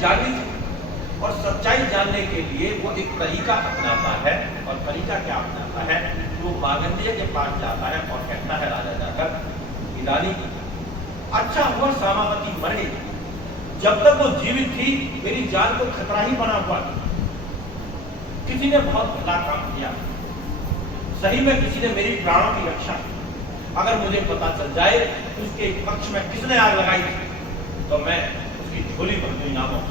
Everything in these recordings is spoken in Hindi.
जाननी थी, और सच्चाई जानने के लिए वो एक तरीका अपनाता है। और तरीका क्या अपनाता है? वो मागंधीय के पास जाता है और कहता है राजा जाकर, ईरानी अच्छा हुआ सामावती मर गई, जब तक वो जीवित थी मेरी जान को खतरा ही बना हुआ था। किसी ने बहुत भला काम किया, सही में किसी ने मेरी प्राणों की रक्षा की। अगर मुझे पता चल जाए कि उसके पक्ष में किसने आग लगाई थी, तो मैं उसकी झोली भर दूं इनामों,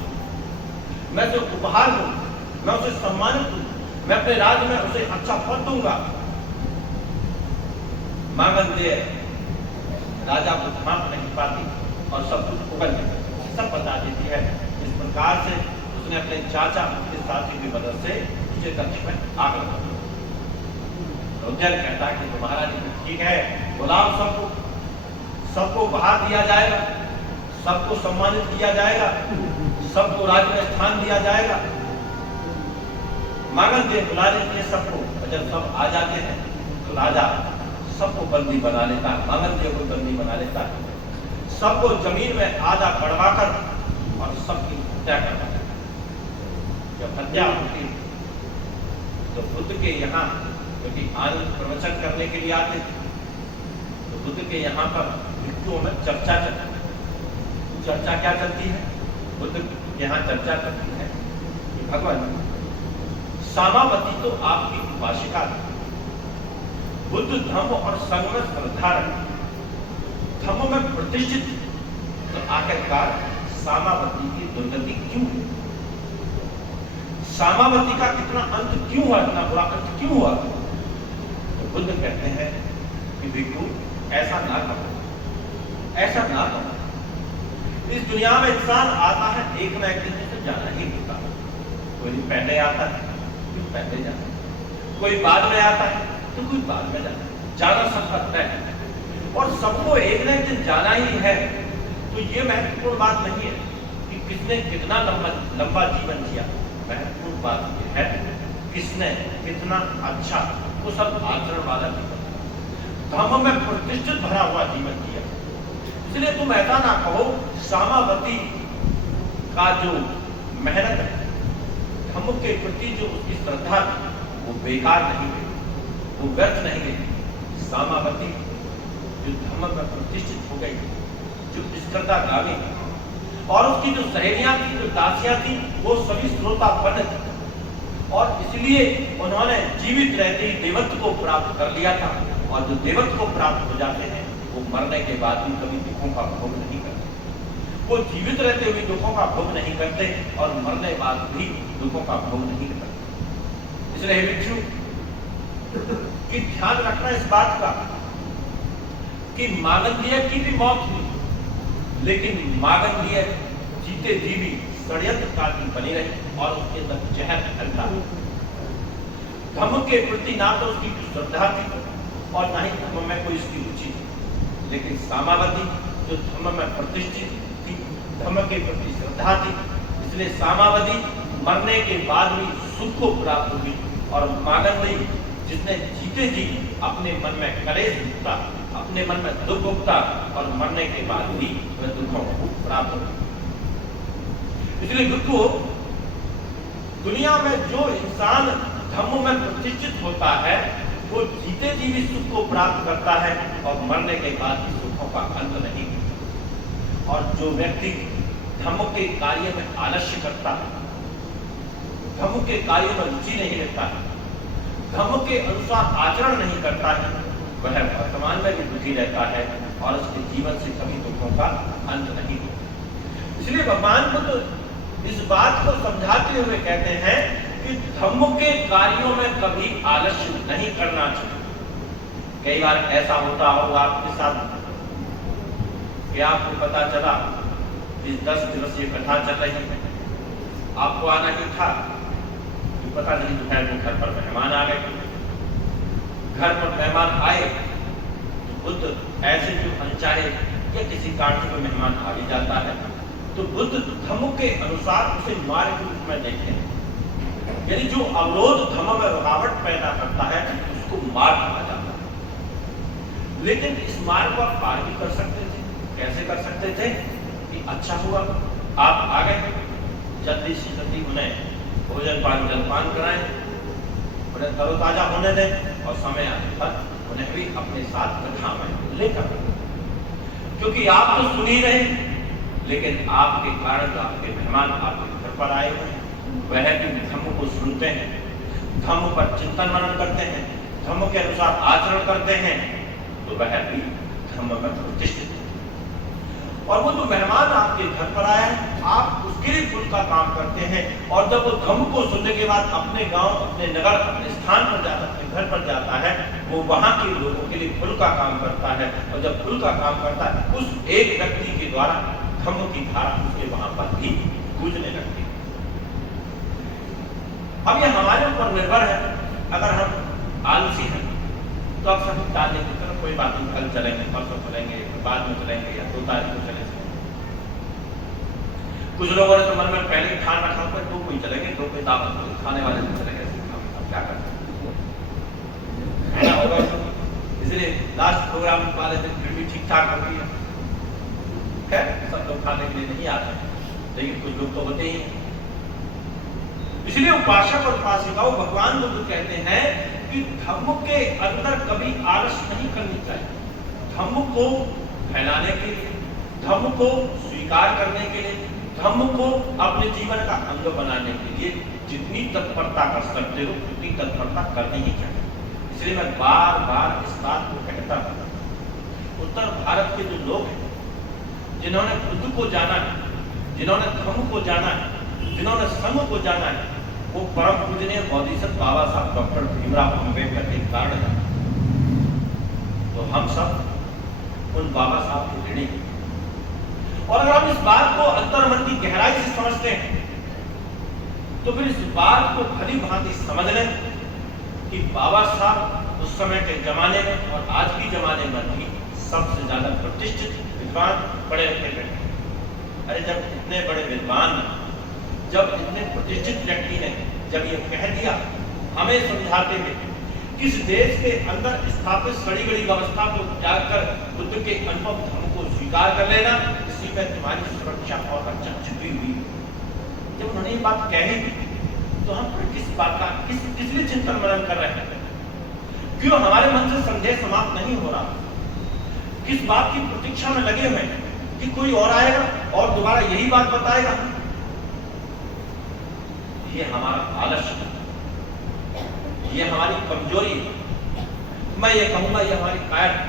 मैं उसे उपहार दूं, मैं उसे सम्मानित दूं, मैं अपने राज्य में उसे अच्छा पद दूंगा। मागंधेय राजा को थाम नहीं पाती और सब कुछ उगल सब बता देती है। इस प्रकार से उसने अपने चाचा के साथी की मदद से उसके कक्ष में आग लगा दी। उज्जैन कहता है कि महाराज ठीक है, गुलाम सबको बहा दिया जाएगा, सबको सम्मानित किया जाएगा, सबको राज्य में स्थान दिया जाएगा। मागंधेय बुला लेते हैं सबको, और जब सब आ जाते हैं तो राजा सबको बंदी बना लेता है, मागंधेय को बंदी बना लेता है, सबको जमीन में आधा बढ़वाकर और सबकी हत्या करता है। जब हत्या होती तो बुद्ध के यहाँ, क्योंकि आनंद प्रवचन करने के लिए आते थे, तो बुद्ध के यहाँ पर भिक्षुओं में चर्चा चलती। चर्चा क्या चलती है? बुद्ध के यहाँ चर्चा चलती है कि भगवान सामावती तो आपकी उपासिका थी, बुद्ध धम्म और संग में श्रद्धा रखती, धम्म में प्रतिष्ठित, तो आखिरकार सामावती की दुर्गति क्यों हुई? सामावती का कितना अंत क्यों हुआ, इतना बुरा अंत क्यों हुआ? तो बुद्ध कहते हैं कि भिक्षु ऐसा ना करो, ऐसा ना करो। इस दुनिया में इंसान आता है, एक ना एक दिन से जाना ही होता है। कोई पहले आता है, कोई पहले जाता है, कोई बाद में आता है तो कोई बाद में जाता है, जाना सबका तय है और सबको एक ना एक दिन जाना ही है। तो ये महत्वपूर्ण बात नहीं है कि किसने कितना लंबा जीवन जिया, महत्वपूर्ण बात यह है किसने कितना अच्छा वो सब आचरण वाला जीवन, धर्म में प्रतिष्ठित भरा हुआ जीवन जिया। इसलिए तुम ऐसा ना कहो सामावती का जो मेहनत है, धर्म के प्रति जो उसकी श्रद्धा थी, वो बेकार नहीं गई, वो व्यर्थ नहीं गई। सामावती जो धर्म में प्रतिष्ठित हो गई, जो स्पर्धागामी और उसकी जो सहेलियां थी, जो दासियां थी, वो सभी श्रोतापन्न थी और इसलिए उन्होंने जीवित रहते ही देवत्व को प्राप्त कर लिया था। और जो देवत्व को प्राप्त हो जाते हैं वो मरने के बाद भी कभी दुखों का भोग नहीं करते, वो जीवित रहते हुए दुखों का भोग नहीं करते और मरने बाद भी दुखों का भोग नहीं करते। इसलिए भिक्षु कि ध्यान रखना इस बात का कि मागंधेय की भी मौत हुई, लेकिन मागंधेय जीते जी भी षड्यंत्रकारी बनी रही और उसके अंदर जहर निकलता। धर्म के प्रति ना तो उसकी श्रद्धा थी और ना ही धर्म में कोई उसकी रुचि थी, लेकिन सामावती जो धर्म में प्रतिष्ठित थी, धर्म के प्रति श्रद्धा थी, इसलिए सामावती मरने के बाद भी सुख को प्राप्त हुई। और मागंधेय जिसने जीते जी अपने मन में कलेश भुगता, अपने मन में दुख भुगता और मरने के बाद भी वह दुखों को प्राप्त हुई। इसलिए दुखों दुनिया में जो इंसान धर्म में प्रतिष्ठित होता है वो जीते जी भी सुख को प्राप्त करता है और मरने के बाद भी सुखों का अंत नहीं होता। और जो व्यक्ति धर्म के कार्य में आलस्य करता है, धर्म के कार्य में रुचि नहीं लेता है, धर्म के अनुसार आचरण नहीं करता है, वह वर्तमान में भी दुखी रहता है और उसके जीवन से कभी दुखों का अंत नहीं होता। इसलिए भगवान बुद्ध इस बात को समझाते हुए कहते हैं कि धर्म के कार्यों में कभी आलस्य नहीं करना चाहिए। कई बार ऐसा होता होगा आपके साथ कि आपको पता चला कि 10 दिवसीय कथा चल रही है, आपको आना ही था, तो पता नहीं दोपहर को घर पर मेहमान आ गए। घर पर मेहमान आए तो बुद्ध ऐसे जो अनचाहे या किसी कारण से कोई मेहमान आ भी जाता है तो बुद्ध धर्म के अनुसार उसे मार्ग के रूप में देखते हैं, यानी जो अवरोध धर्म में रुकावट पैदा करता है उसको मार्ग कहा जाता है। लेकिन इस मार्ग को आप पार भी कर सकते थे। कैसे कर सकते थे कि अच्छा हुआ आप आ गए, जल्दी से जल्दी उन्हें भोजन पान जलपान कराएं, उन्हें तरोताजा होने दें और समय आने पर उन्हें भी अपने साथ कथा में लेकर, क्योंकि आप तो सुन ही रहे, लेकिन आपके कारण आपके मेहमान आपके घर पर आए हुए हैं, वह भी धर्म को सुनते हैं, धर्म पर चिंतन मनन करते हैं, धर्म के अनुसार आचरण करते हैं, तो वह भी धर्म में प्रतिष्ठित है। और वो जो मेहमान आपके घर पर आया है, आप उसके लिए फूल का काम करते हैं, और जब वो धर्म को सुनने के बाद अपने गांव, अपने नगर, अपने स्थान पर जाता है, अपने घर पर जाता है, वो वहां के लोगों के लिए फूल का काम करता है, और जब फूल का काम करता है उस एक व्यक्ति के द्वारा धर्म की धारा उसके वहां पर भी गूंजने लगती है। अब ये हमारे ऊपर निर्भर है। अगर हम आलसी हैं तो अक्सर टालने की तरफ, कोई बात नहीं, कल चलेंगे, परसों चलेंगे, बाद में चलेंगे, या 2 तारीख को चलेंगे। कुछ लोगों ने तो मन में पहले ठान रखा हुआ 2 को ही चलेंगे, 2 को दावत खाने वाले दिन चलेंगे, अब क्या करते हैं, इसलिए लास्ट प्रोग्राम वाले दिन फिर भी ठीक ठाक हो गई है। खैर, सब लोग खाने के लिए नहीं आते, लेकिन कुछ लोग तो होते ही हैं। इसलिए उपासक और उपासिकाओं, भगवान बुद्ध कहते हैं कि धम्म के अंदर कभी आलस नहीं करनी चाहिए। धम्म को फैलाने के लिए, धम्म को स्वीकार करने के लिए, धम्म को अपने जीवन का अंग बनाने के लिए जितनी तत्परता कर सकते हो उतनी तत्परता करनी ही चाहिए। इसलिए मैं बार बार इस बात को कहता हूं, उत्तर भारत के जो लोग हैं, जिन्होंने बुद्ध को जाना है, जिन्होंने धम्म को जाना है, जिन्होंने संघ को जाना है, वो परम पूजनीय बोधिसत्व बाबा साहब डॉक्टर भीमराव अम्बेडकर के कारण है। तो हम सब उन बाबा साहब के ऋणी हैं। और अगर हम इस बात को अंतर्मन की गहराई से समझते हैं, तो फिर इस बात को भली भांति समझ लें कि बाबा साहब उस समय के जमाने में और आज के जमाने में भी सबसे ज्यादा प्रतिष्ठित विद्वान, बड़े व्यक्ति। अरे जब इतने बड़े विद्वान, जब इतने प्रतिष्ठित व्यक्ति ने जब ये कह दिया, हमें समझाते हुए, किस देश के अंदर स्थापित सड़ी गड़ी व्यवस्था को त्याग कर बुद्ध के अनुभव धर्म को स्वीकार कर लेना, इसी में तुम्हारी सुरक्षा और रक्षा छिपी हुई। जब उन्होंने ये बात कही, तो हम किस बात का, किस लिए चिंतन मनन कर रहे हैं? क्यों हमारे मन से संदेह समाप्त नहीं हो रहा? किस बात की प्रतीक्षा में लगे हुए हैं कि कोई और आएगा और दोबारा यही बात बताएगा? ये हमारा आलस्य है, ये हमारी कमजोरी है। मैं ये कहूंगा ये हमारी कायरता।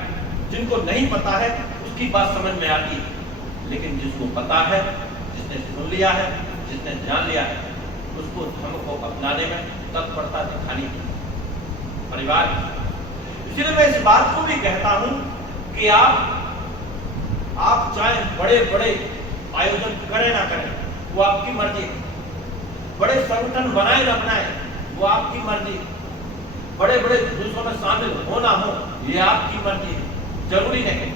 जिनको नहीं पता है उसकी बात समझ में आती है, लेकिन जिसको पता है, जिसने सुन लिया है, जिसने जान लिया है, उसको धर्म को अपनाने में तत्परता दिखानी है। परिवार, इसलिए मैं इस बात को भी कहता हूं कि आप चाहे बड़े बड़े आयोजन करें ना करें, वो आपकी मर्जी है। बड़े संगठन बनाए ना बनाए, वो आपकी मर्जी है। बड़े बड़े जुलूसों में शामिल हो ना हो, ये आपकी मर्जी है। जरूरी नहीं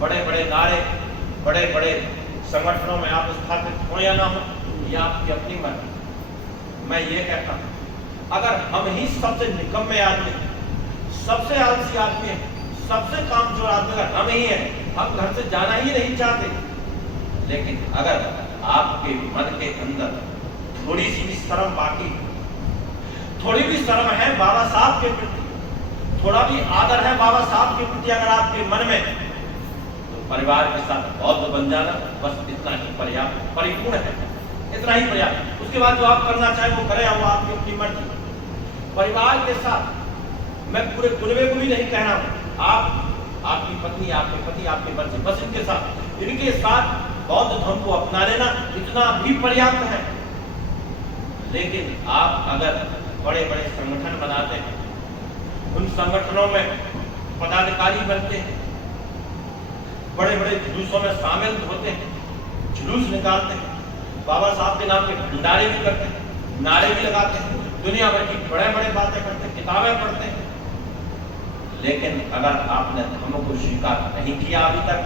बड़े बड़े नारे, बड़े बड़े संगठनों में आप स्थापित हो या ना हो, ये आपकी अपनी मर्जी। मैं ये कहता हूं, अगर हम ही सबसे निकम्मे आदमी, सबसे आलसी आदमी, सबसे कामचोर आदमी अगर हम ही हैं, हम घर से जाना ही नहीं चाहते, लेकिन अगर आपके मन के अंदर थोड़ी सी भी शर्म बाकी, थोड़ी भी शर्म है बाबा साहब के प्रति, थोड़ा भी आदर है बाबा साहब के प्रति अगर आपके मन में, तो परिवार के साथ बौद्ध बन जाना, बस इतना ही पर्याप्त, परिपूर्ण है, इतना ही पर्याप्त। उसके बाद जो आप करना चाहे वो करें, वो आपकी अपनी मर्जी। परिवार के साथ मैं पूरे कुनबे को भी नहीं कह रहा हूं, आपकी पत्नी, आपके पति, आपके बच्चे, बस इनके साथ बौद्ध धर्म को अपना लेना इतना भी पर्याप्त है। लेकिन आप अगर बड़े बड़े संगठन बनाते हैं, उन संगठनों में पदाधिकारी बनते हैं, बड़े बड़े जुलूसों में शामिल होते हैं, जुलूस निकालते हैं, बाबा साहब के नाम के भंडारे भी करते हैं, नारे भी लगाते हैं, दुनिया भर की बड़े बड़े बातें करते हैं, किताबें पढ़ते हैं, लेकिन अगर आपने धर्म को स्वीकार नहीं किया अभी तक,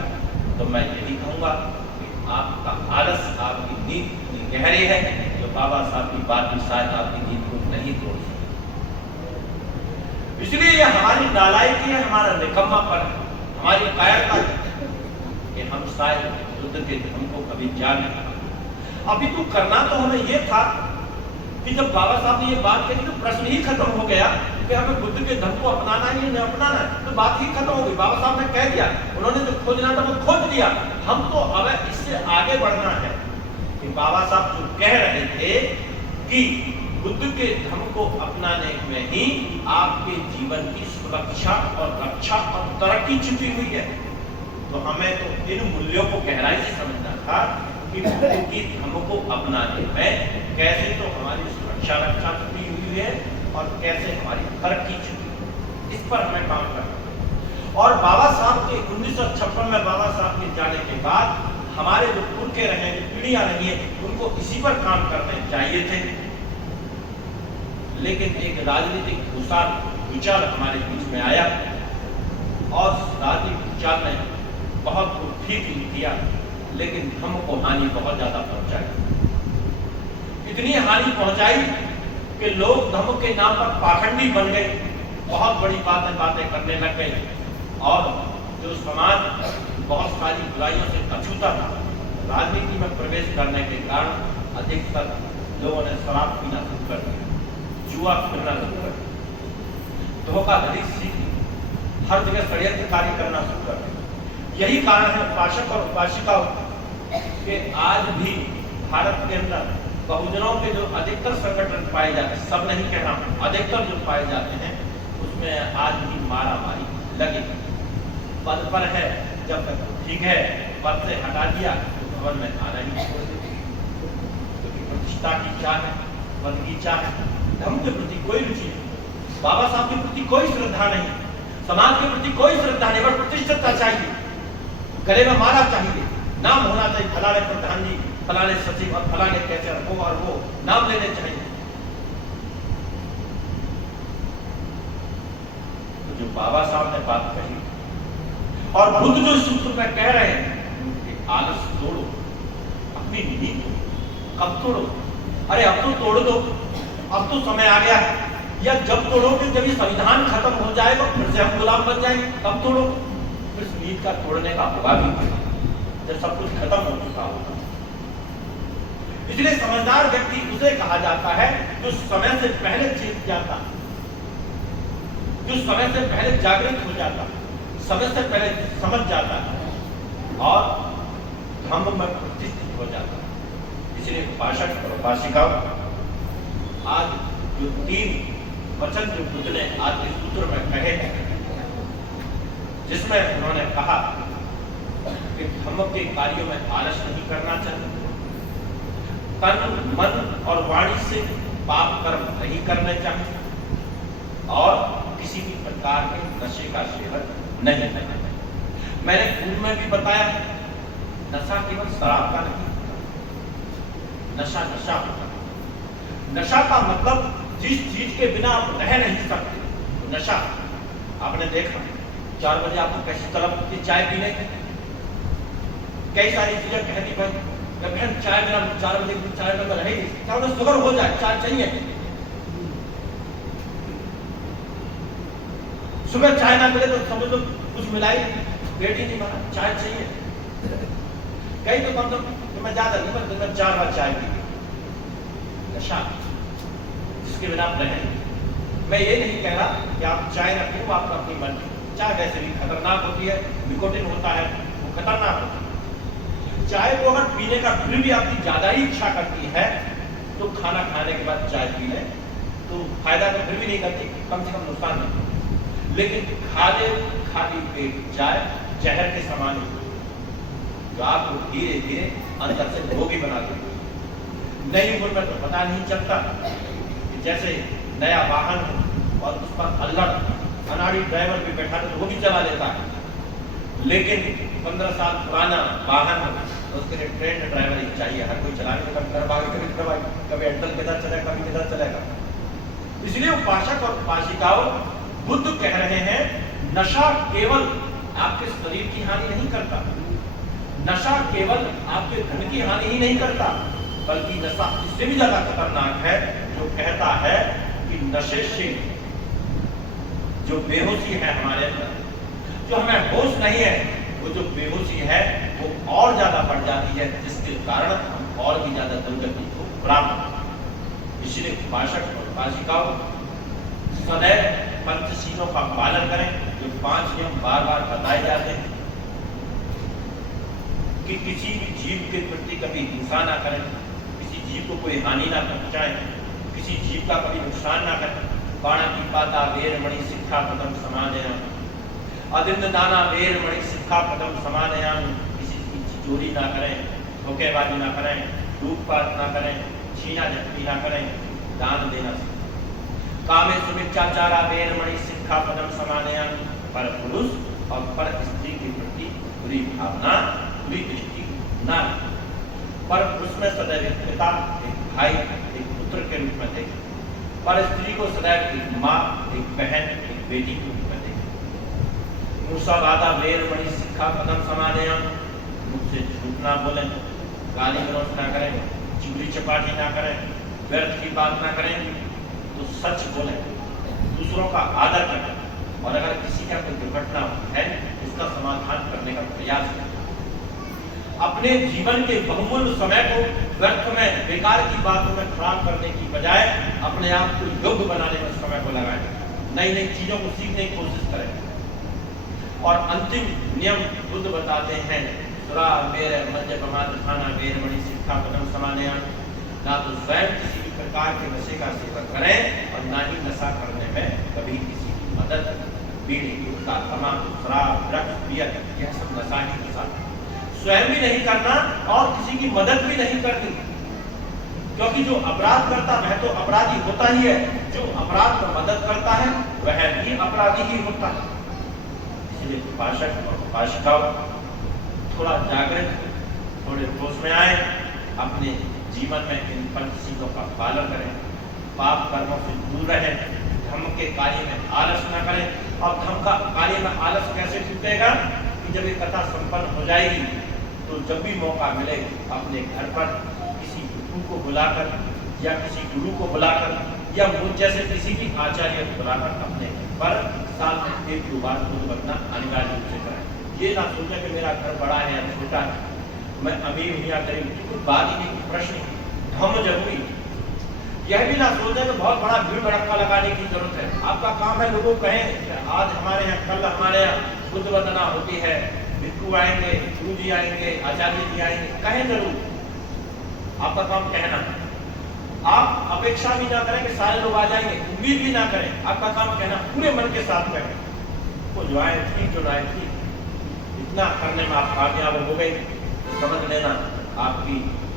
तो मैं यही कहूंगा कि आपका आलस, आपकी नींद इतनी गहरी है जो बाबा साहब की बात भी शायद आपकी नींद को नहीं तोड़ सकती। इसलिए यह हमारी नालायकी है, हमारा निकम्मापन है, हमारी कायरता है कि हम शायद बुद्ध के धर्म को कभी जान नहीं पाए। अभी तो करना तो हमें ये था कि जब बाबा साहब ने ये बात कही तो प्रश्न ही खत्म हो गया कि हमें बुद्ध के धर्म को अपनाना है या नहीं अपनाना है, तो बात ही खत्म हो गई। बाबा साहब ने कह दिया, उन्होंने जो खोजना था वो खोज दिया। हम तो अब इससे आगे बढ़ना है कि बाबा साहब जो कह रहे थे कि बुद्ध के धर्म को अपनाने में ही आपके जीवन की सुरक्षा और रक्षा और तरक्की छिपी हुई है। तो हमें तो इन मूल्यों को गहराई से समझना था कि बुद्ध की धर्म को अपनाने में कैसे तो हमारी सुरक्षा रक्षा छुपी हुई है और कैसे हमारी तरक्की छुपी हुई है, इस पर हमें काम करना है। और बाबा साहब के 1956 में बाबा साहब के जाने के बाद हमारे जो पुरखे रहे, जो पीढ़ियां रही है, उनको इसी पर काम करने चाहिए थे। लेकिन एक राजनीतिक भूचाल हमारे बीच में आया और राजनीतिक भूचाल ने बहुत कुछ ठीक नहीं किया, लेकिन धर्म को हानि बहुत ज्यादा पहुंचाई। इतनी हानि पहुंचाई कि लोग धर्म के नाम पर पाखंडी बन गए, बहुत बड़ी बातें करने लग गए और जो समाज बहुत सारी बुराइयों से अछूता था, राजनीति में प्रवेश करने के कारण अधिकतर लोगों ने शराब पीना शुरू कर दिया, जुआ खेलना शुरू कर दिया, धोखाधड़ी सीखी, हर जगह षड्यंत्रकारी करना शुरू कर दिया। यही कारण है उपासक और उपासिकाओं के आज भी भारत के अंदर बहुजनों के जो अधिकतर संगठन पाए जाते हैं, सब नहीं कह रहा हूं, अधिकतर जो पाए जाते हैं उसमें आज भी मारा मारी लगी। पद पर है जब तक ठीक है, पद से हटा दिया तो भवन में आना ही छोड़ देते, क्योंकि प्रतिष्ठा की चाह है, पद की चाह है, धर्म के प्रति कोई रुचि नहीं, बाबा साहब के प्रति कोई श्रद्धा नहीं, समाज के प्रति कोई श्रद्धा नहीं, बस प्रतिष्ठा चाहिए, गले में माला चाहिए, नाम होना चाहिए, फलाने प्रधान जी, फलाने सचिव और फलाने कैसे रखो और वो नाम लेने चाहिए। तो जो बाबा साहब ने बात कही और बुद्ध जो सूत्र में कह रहे हैं कि आलस तोड़ो, अपनी नींद कब तोड़ो? अरे अब तो तोड़ दो, अब तो समय आ गया है, या जब तोड़ोगे जब ये संविधान खत्म हो जाएगा फिर से हम गुलाम बन जाएंगे, तब तोड़ो। फिर नींद का तोड़ने का होगा भी जब सब कुछ खत्म हो चुका होगा। इसलिए समझदार व्यक्ति उसे कहा जाता है जो समय से पहले चेत जाता, जो समय से पहले जागृत हो जाता, समय से पहले समझ जाता है और धर्म में प्रतिष्ठित हो जाता है। इसलिए उपासक और उपासिका आज जो 3 वचन जो बुद्ध ने आज इस सूत्र में कहे हैं, जिसमें उन्होंने कहा कि धर्म के कार्यों में आलस नहीं करना चाहिए, तन मन और वाणी से पाप कर्म नहीं करने चाहिए और किसी भी प्रकार के नशे का सेवन नहीं करना चाहिए। मैंने पूर्व में भी बताया नशा केवल शराब का नहीं, नशा नशा होता है। नशा का मतलब जिस चीज के बिना आप रह नहीं सकते, तो नशा। आपने देखा 4 बजे आपको कैसी तलब की चाय पीने की, कई सारी चीजें कहती भाई बहन चाय बिना 4 बजे चाय बिना रहे नहीं, चाहे उन्हें शुगर हो जाए चाय चाहिए, सुबह चाय ना मिले तो समझ लो कुछ मिलाई पेट ही नहीं भरा, चाय चाहिए। कई तो कम से कम मैं ज्यादा नहीं, मैं दिन में 4 बार चाय पी, नशा जिसके बिना आप रहे। मैं ये नहीं कह रहा कि आप चाय ना पिए, आपका अपनी मर्जी, चाय वैसे भी खतरनाक होती है, निकोटिन होता है, वो खतरनाक होता है। चाय को अगर पीने का फिर भी आपकी ज्यादा ही इच्छा करती है तो खाना खाने के बाद चाय पी लें, तो फायदा तो फिर भी नहीं करती, कम से कम नुकसान नहीं। लेकिन खाली पेट चाय जहर के समान जो आपको धीरे धीरे अंदर से रोगी बना देती। नई उम्र में तो पता नहीं चलता, जैसे नया वाहन हो और उस पर अल्लड़ अनाड़ी ड्राइवर भी बैठा तो वो भी चला लेता है, लेकिन 15 साल पुराना वाहन हो तो उसके लिए ट्रेंड ड्राइवर ही चाहिए, हर कोई चलाने में कभी एंटल किधर चलेगा, कभी किधर चलेगा। इसलिए उपासक और उपासिकाओं, बुद्ध कह रहे हैं नशा केवल आपके शरीर की हानि नहीं करता, नशा केवल आपके धन की हानि ही नहीं करता, बल्कि नशा इससे भी ज्यादा खतरनाक है जो कहता है कि नशे से जो बेहोशी है हमारे अंदर, जो हमें होश नहीं है, वो जो बेहोशी है वो और ज्यादा बढ़ जाती है, जिसके कारण हम और भी ज्यादा दुर्गति को प्राप्त हो। इसलिए उपासक और उपासिकाओं सदैव पंचशीलों का पालन करें। जो 5 नियम बार बार बताए जाते हैं कि किसी भी जीव के प्रति कभी हिंसा ना करें, किसी जीव को कोई हानि ना पहुंचाएं, किसी जीव का कभी नुकसान ना करें। पाणिपाता वेरमणि सिक्खापदं समादयामि, अदिन्न दाना वेरमणि सिक्खापदं समादयामि। किसी की चोरी ना करें, धोखेबाजी ना करें, लूटपाट ना करें, छीना झपटी ना करें, दान देना सीखें। कामे सुमिच्चाचारा वेरमणि सिक्खापदं समादयामि। पर पुरुष और पर स्त्री के प्रति बुरी भावना, बुरी दृष्टि ना रखें। पर पुरुष में सदैव एक पिता, एक भाई, एक पुत्र के रूप में देखें। पर स्त्री को सदैव एक माँ, एक बहन, एक बेटी के रूप में देखें। मूषावादा वेरमणि सिक्खापदं समादयामि। मुख से झूठ ना बोलें, गाली गलौज ना करें, चुगली चपाटी ना करें, व्यर्थ की बात ना करें, तो सच बोलें, दूसरों का आदर करें। और अगर किसी का कोई दुर्घटना है उसका समाधान करने का प्रयास करें। अपने जीवन के बहुमूल्य समय को व्यर्थ में, बेकार की बातों में खराब करने की बजाय अपने आप को योग्य बनाने में समय को लगाएं। नई नई चीजों को सीखने की कोशिश करें। और अंतिम नियम बुद्ध बताते हैं, सुरा मेरे मद्यपमाद खाना वेरमणि सिक्खापदं समादयामि। ना तो स्वयं किसी भी प्रकार के नशे का सेवन करें और ना ही नशा करने में कभी किसी की मदद। बीड़ी, गुटखा, तंबाकू, शराब, ड्रग्स, बियर, यह सब नशा ही नशा है। स्वयं भी नहीं करना और किसी की मदद भी नहीं करनी, क्योंकि जो अपराध करता वह तो अपराधी होता ही है, जो अपराध में मदद करता है वह भी अपराधी ही होता है। इसलिए उपासक और उपासिकाओं थोड़ा जागृत, थोड़े होश में आए, अपने जीवन में इन पंचशीलों का पालन करें, पाप कर्मों से दूर रहें, धर्म के कार्य में आलस न करें। और धर्म का कार्य में आलस कैसे छूटेगा कि जब ये कथा संपन्न हो जाएगी तो जब भी मौका मिले अपने घर पर किसी गुरु को बुलाकर या किसी गुरु को बुलाकर या मुझ जैसे किसी भी आचार्य को बुलाकर अपने घर पर साल में 1-2 बार बुद्ध वंदना अनिवार्य रूप से करें। ये ना सोचें कि मेरा घर बड़ा है या छोटा है, मैं अमीर हूँ या गरीब, कोई बात ही नहीं, प्रश्न ही धर्म जरूरी। यह भी ना सोचें कि बहुत बड़ा भीड़ भड़क्का लगाने की जरूरत है। आपका काम है लोगों को कहें आज हमारे यहाँ, कल हमारे यहाँ बुद्ध वंदना होती है, भिक्षु आएंगे, गुरु जी आएंगे, आचार्य जी आएंगे, कहें जरूर। आपका काम कहना है। आप अपेक्षा भी ना करें कि सारे लोग आ जाएंगे, उम्मीद भी ना करें, आपका काम कहना, पूरे मन के साथ कहें। वो जो आए ठीक, जो आए ठीक। इतना करने में आप कामयाब हो गए, समझ लेना आपकी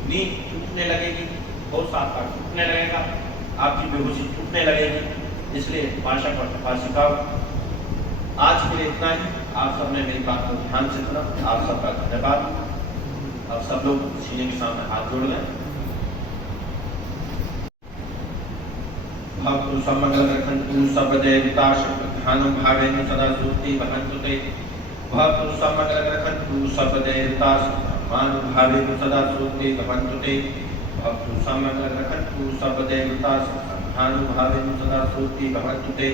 नींद टूटने लगेगी, होश आपका टूटने लगेगा, आपकी बेहोशी टूटने लगेगी। इसलिए उपासक और उपासिकाओं आज के लिए इतना ही। आप सबने मेरी बात को ध्यान से सुना, आप सबका धन्यवाद। अब सब लोग सीने के सामने हाथ जोड़ लें। भक्तु समंगल रखन्तु सर्वदेवता ध्यानं भावेन सदा सुखी भवन्तु ते। भक्तु समंगल रखन्तु सर्वदेवता भावेन सदा सुखी भवन्तु ते। भक्तु समंगल रखन्तु सर्वदेवता ध्यानं भावेन सदा सुखी भवन्तु ते।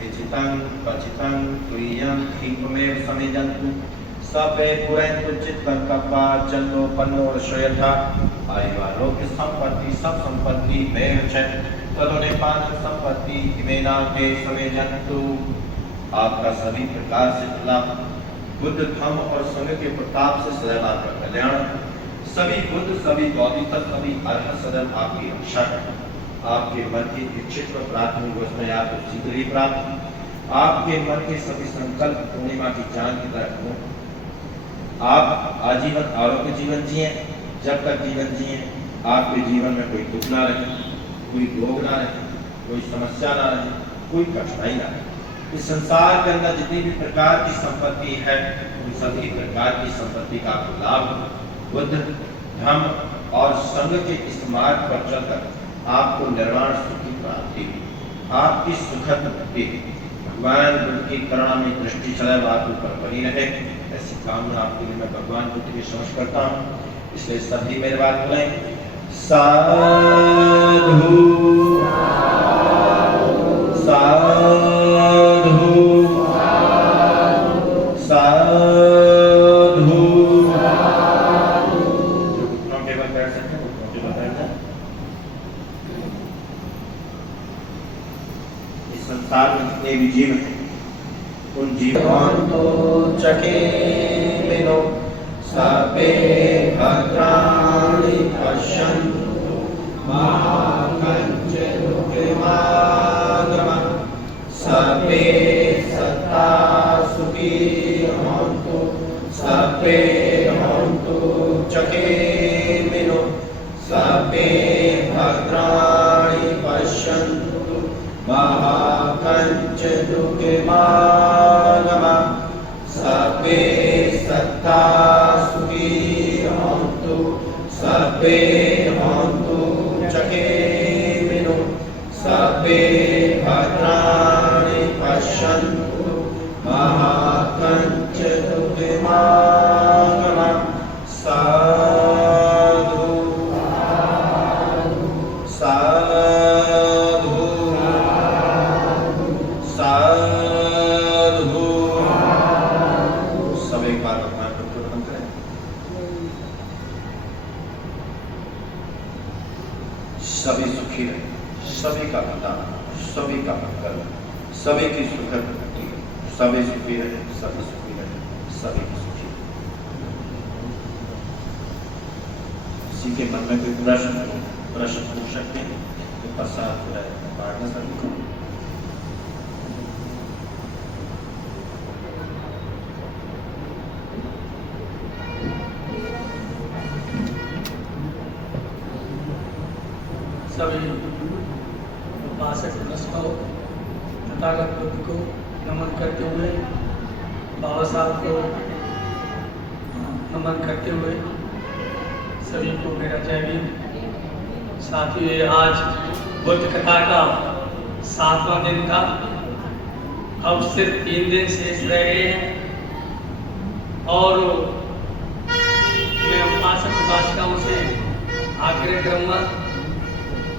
विचितं पचितं तुयं क्षिप्रमेव समेजन्तु सबे पुरन्तु चित्तं कप्पा चन्नो पन्नोरश्वयथा। आयुर्लोक संपत्ति सब संपत्ति मेव च तदोनिपान संपत्ति इमेनाते समेजन्तु। आपका सभी प्रकार से लाभ, बुद्ध धर्म और संघ के प्रताप से सदैव आपका कल्याण। सभी बुद्ध, सभी गौतम, सभी अरहत सदैव आपकी रक्षा करें। आपके मन की इच्छित व प्राथमिक वस्तुएं आपको शीघ्र ही प्राप्त। आपके मन के सभी संकल्प पूर्णिमा की चांद की तरह हो। आप आजीवन आरोग्य जीवन जिए, जब तक जीवन जिए आपके जीवन में कोई दुख ना रहे, कोई रोग ना रहे, कोई समस्या ना रहे, कोई कठिनाई ना रहे। इस संसार के अंदर जितनी भी प्रकार की संपत्ति है उन सभी प्रकार की संपत्ति का आपको लाभ हो। बुद्ध धर्म और संघ के इस मार्ग पर चलकर आपको निर्वाण सुख की प्राप्ति, आपकी सुखद मुक्ति, भगवान बुद्ध की करुणा में दृष्टि सदैव आपके ऊपर बनी रहे, ऐसी कामना आपके लिए मैं भगवान बुद्ध की समझ करता हूँ। इसलिए सभी मेरे बात बोलें, साधु साधु साधु। जो घुटनों के बल बैठ सकते हैं संसार में जितने भी जीव हैं उन जीवों चकेमिनो सर्वे भद्राणि पश्यन्तु मा कञ्चित् दुःखमागमः सर्वे सत्ताः सुखी भवन्तु सर्वे भवन्तु चकेमिनो सर्वे भद्राणि पश्यन्तु मा कञ्चित् दुःखमागमः सर्वे सत्ताः सुखी भवन्तु सर्वे भवन्तु चकेमिनो सर्वे भद्राणि पश्यन्तु मा कञ्चित् दुःखमागमः साधु साधु साधु। सब एक बार अपना प्रबंध करें। सभी सुखी रहे, सभी का पिता, सभी का मंगल, सभी की सुखद प्रगति, सभी सुखी रहे, सभी सुखी रहे, सभी की सुखी रहे। किसी के मन में कोई प्रश्न पूछ सकते हैं तो पश्चात प्रार्थना सभी को। सभी उपासक को तथागत बुद्ध को नमन करते हुए, बाबा साहब को नमन करते हुए सभी को मेरा जय भीम। साथ ही आज बुद्ध कथा का 7वां दिन था। अब सिर्फ 3 दिन शेष रह गए हैं और मैं उपासक उपासिकाओं से आग्रह करूँगा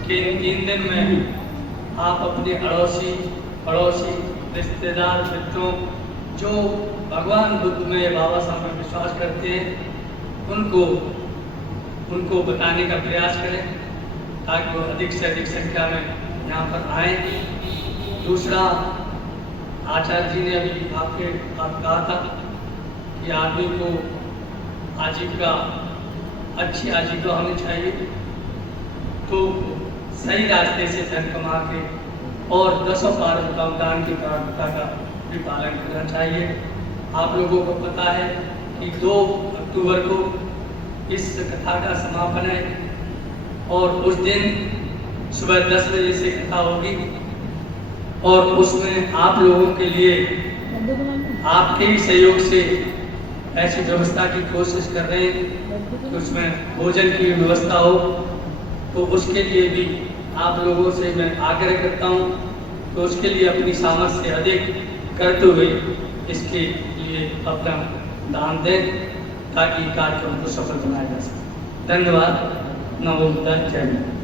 कि इन 3 दिन में आप अपने अड़ोसी पड़ोसी रिश्तेदार मित्रों जो भगवान बुद्ध में बाबा साहब में विश्वास करते हैं उनको बताने का प्रयास करें ताकि वो अधिक से अधिक संख्या में यहाँ पर आए। दूसरा, आचार्य जी ने अभी आपके बात कहा था कि आदमी को आजीविका अच्छी आजीविका होनी चाहिए, तो सही रास्ते से धन कमा के और 10 पारमिताओं दान की प्राथमिकता का भी पालन करना चाहिए। आप लोगों को पता है कि 2 अक्टूबर को इस कथा का समापन है और उस दिन सुबह 10 बजे से कथा होगी और उसमें आप लोगों के लिए आपके ही सहयोग से ऐसी व्यवस्था की कोशिश कर रहे हैं कि उसमें भोजन की व्यवस्था हो, तो उसके लिए भी आप लोगों से मैं आग्रह करता हूँ तो उसके लिए अपनी सामर्थ्य से अधिक करते हुए इसके लिए अपना दान दें ताकि कार्यक्रम को सफल बनाया जा सके। धन्यवाद। नमो बुद्धाय। जय हिंद।